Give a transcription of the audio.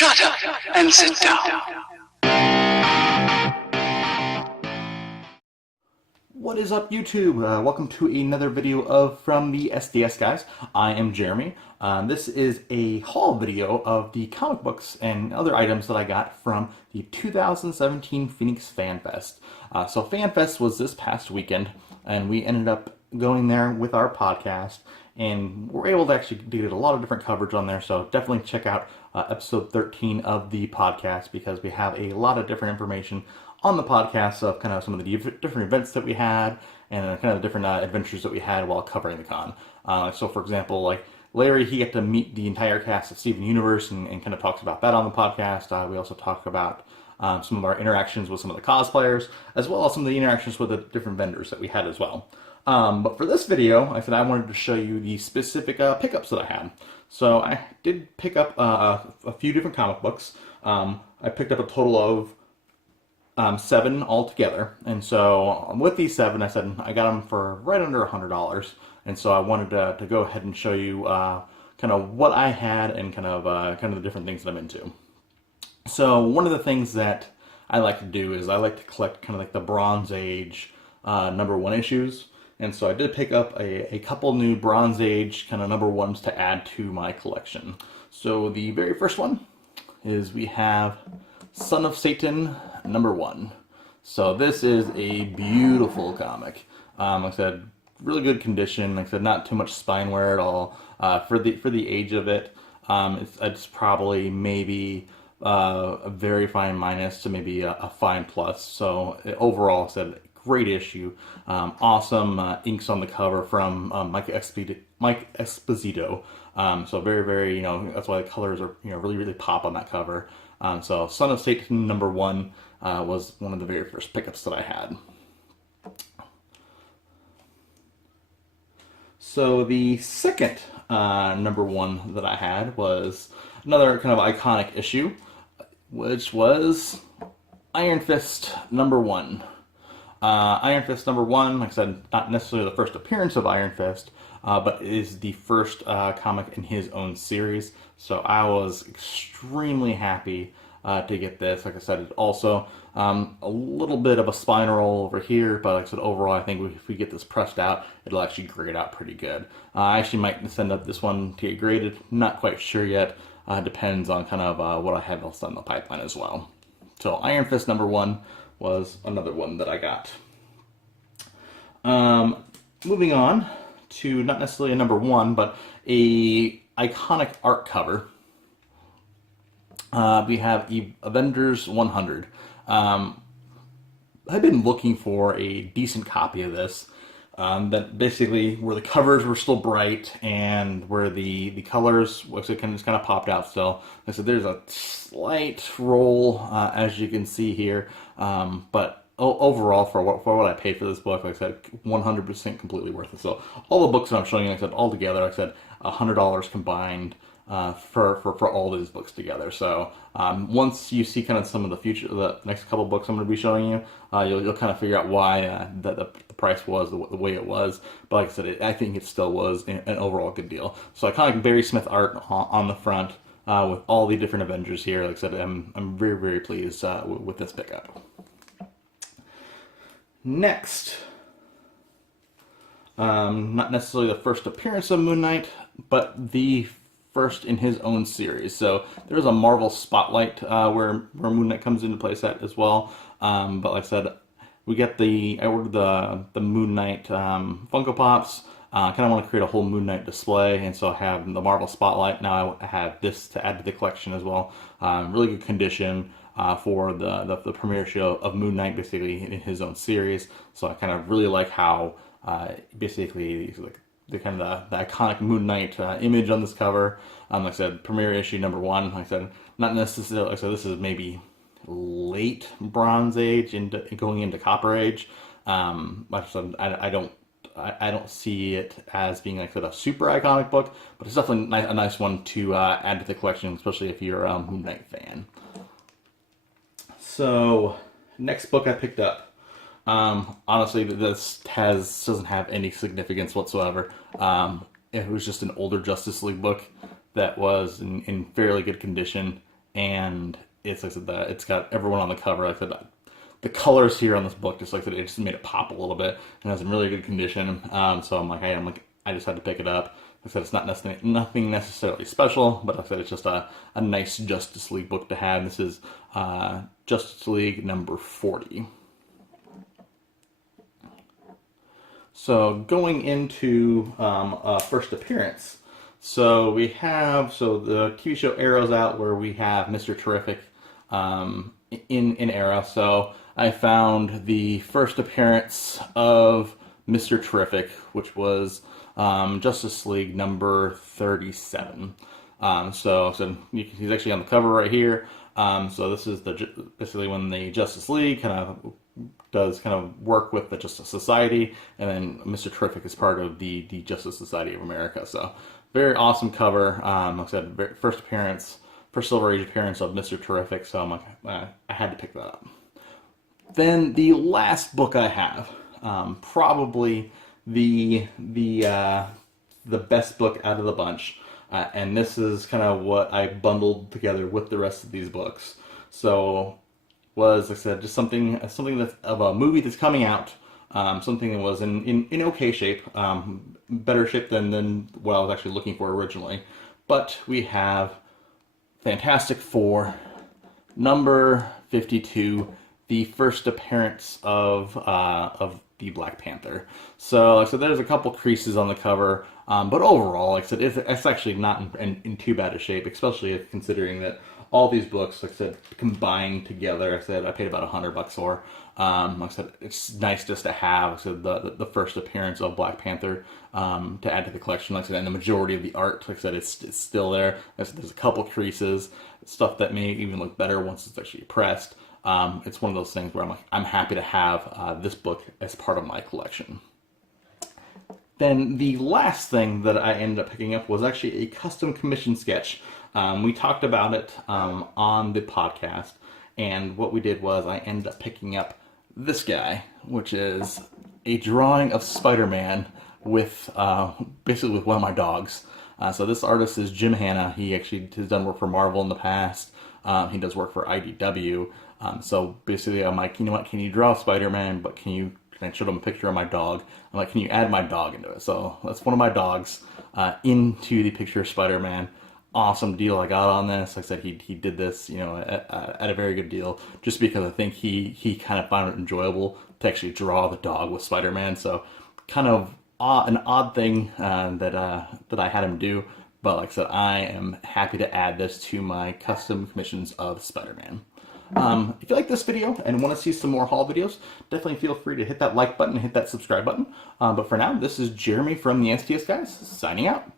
Shut up and sit down. What is up, YouTube? Welcome to another video from the SDS guys. I am Jeremy. This is a haul video of the comic books and other items that I got from the 2017 Phoenix Fan Fest. So Fan Fest was this past weekend, and we ended up going there with our podcast, and we're able to actually get a lot of different coverage on there. So definitely check out episode 13 of the podcast, because we have a lot of different information on the podcast of kind of some of the different events that we had and kind of the different adventures that we had while covering the con. So for example, like Larry, he got to meet the entire cast of Steven Universe and kind of talks about that on the podcast. We also talk about some of our interactions with some of the cosplayers, as well as some of the interactions with the different vendors that we had as well. But for this video, I said I wanted to show you the specific pickups that I had. So I did pick up a few different comic books. I picked up a total of 7 altogether, and so with these 7, I said I got them for right under $100, and so I wanted to go ahead and show you kind of what I had and kind of the different things that I'm into. So one of the things that I like to do is I like to collect kind of like the Bronze Age #1 issues, and so I did pick up a couple new Bronze Age kind of #1s to add to my collection. So the very first one is we have Son of Satan #1. So this is a beautiful comic. Like I said, really good condition. Like I said, not too much spine wear at all. For the age of it, it's probably maybe a very fine minus to maybe a fine plus. So overall, like I said, great issue. Awesome inks on the cover from Mike Esposito. So very, very, that's why the colors are, really, really pop on that cover. So Son of Satan #1 was one of the very first pickups that I had. So the second #1 that I had was another kind of iconic issue, which was Iron Fist #1. Iron Fist #1, like I said, not necessarily the first appearance of Iron Fist, but is the first comic in his own series. So I was extremely happy to get this. Like I said, it's also a little bit of a spine roll over here, but like I said, overall, I think if we get this pressed out, it'll actually grade out pretty good. I actually might send up this one to get graded. Not quite sure yet. Depends on kind of what I have else in the pipeline as well. So Iron Fist #1 was another one that I got. Moving on to not necessarily a #1, but a iconic art cover. We have Avengers 100. I've been looking for a decent copy of this, that basically where the covers were still bright and where the colors kind of popped out still. Like I said, there's a slight roll, as you can see here, but overall, for what I paid for this book, like I said, 100% completely worth it. So all the books that I'm showing you, like I said, all together, like I said, $100 combined for all these books together. So once you see kind of some of the next couple books I'm going to be showing you, you'll kind of figure out why the price was the way it was. But like I said, I think it still was an overall good deal. So I kind of like Barry Smith art on the front with all the different Avengers here. Like I said, I'm very, very pleased with this pickup. Next, not necessarily the first appearance of Moon Knight, but the first in his own series. So there's a Marvel Spotlight where Moon Knight comes into place at as well. But like I said, I ordered the Moon Knight Funko Pops. I kind of want to create a whole Moon Knight display, and so I have the Marvel Spotlight. Now I have this to add to the collection as well. Really good condition. For the premiere show of Moon Knight, basically in his own series. So I kind of really like how basically the kind of the iconic Moon Knight image on this cover. Like I said, premiere issue #1. Like I said, not necessarily. Like I said, this is maybe late Bronze Age going into Copper Age. Like I said, I don't see it as being like a super iconic book, but it's definitely a nice one to add to the collection, especially if you're a Moon Knight fan. So, next book I picked up. Honestly, this doesn't have any significance whatsoever. It was just an older Justice League book that was in fairly good condition, and it's like I said, it's got everyone on the cover. Like I said, the colors here on this book, just like that, it just made it pop a little bit, and it's in really good condition. So I just had to pick it up. Like I said, it's not nothing necessarily special, but like I said, it's just a nice Justice League book to have. This is Justice League number 40. So going into first appearance, so we have the TV show Arrow's out, where we have Mr. Terrific in Arrow. So I found the first appearance of Mr. Terrific, which was Justice League number 37. So he's actually on the cover right here. So this is basically when the Justice League does work with the Justice Society, and then Mr. Terrific is part of the Justice Society of America. So very awesome cover. Like I said, first Silver Age appearance of Mr. Terrific. So I had to pick that up. Then the last book I have, probably the best book out of the bunch, and this is kind of what I bundled together with the rest of these books. So was, like I said, just something that's of a movie that's coming out, something that was in okay shape, better shape than what I was actually looking for originally. But we have Fantastic Four, number 52, the first appearance of the Black Panther. So there's a couple creases on the cover, but overall, like I said, it's actually not in too bad a shape, especially considering that all these books, like I said, combined together, like I said, I paid about $100 for. Like I said, it's nice just to have, like I said, the first appearance of Black Panther to add to the collection. Like I said, and the majority of the art, like I said, it's still there. Like I said, there's a couple creases, stuff that may even look better once it's actually pressed. It's one of those things where I'm happy to have this book as part of my collection. Then the last thing that I ended up picking up was actually a custom commission sketch. We talked about it on the podcast, and what we did was I ended up picking up this guy, which is a drawing of Spider-Man with basically with one of my dogs. So this artist is Jim Hanna. He actually has done work for Marvel in the past. He does work for IDW. So basically, I'm like, you know what? Can you draw Spider-Man? But can I show him a picture of my dog? I'm like, can you add my dog into it? So that's one of my dogs into the picture of Spider-Man. Awesome deal I got on this. Like I said, he did this, at a very good deal, just because I think he kind of found it enjoyable to actually draw the dog with Spider-Man. So kind of an odd thing that I had him do. But like I said, I am happy to add this to my custom commissions of Spider-Man. If you like this video and want to see some more haul videos, definitely feel free to hit that like button and hit that subscribe button. But for now, this is Jeremy from the STS Guys, signing out.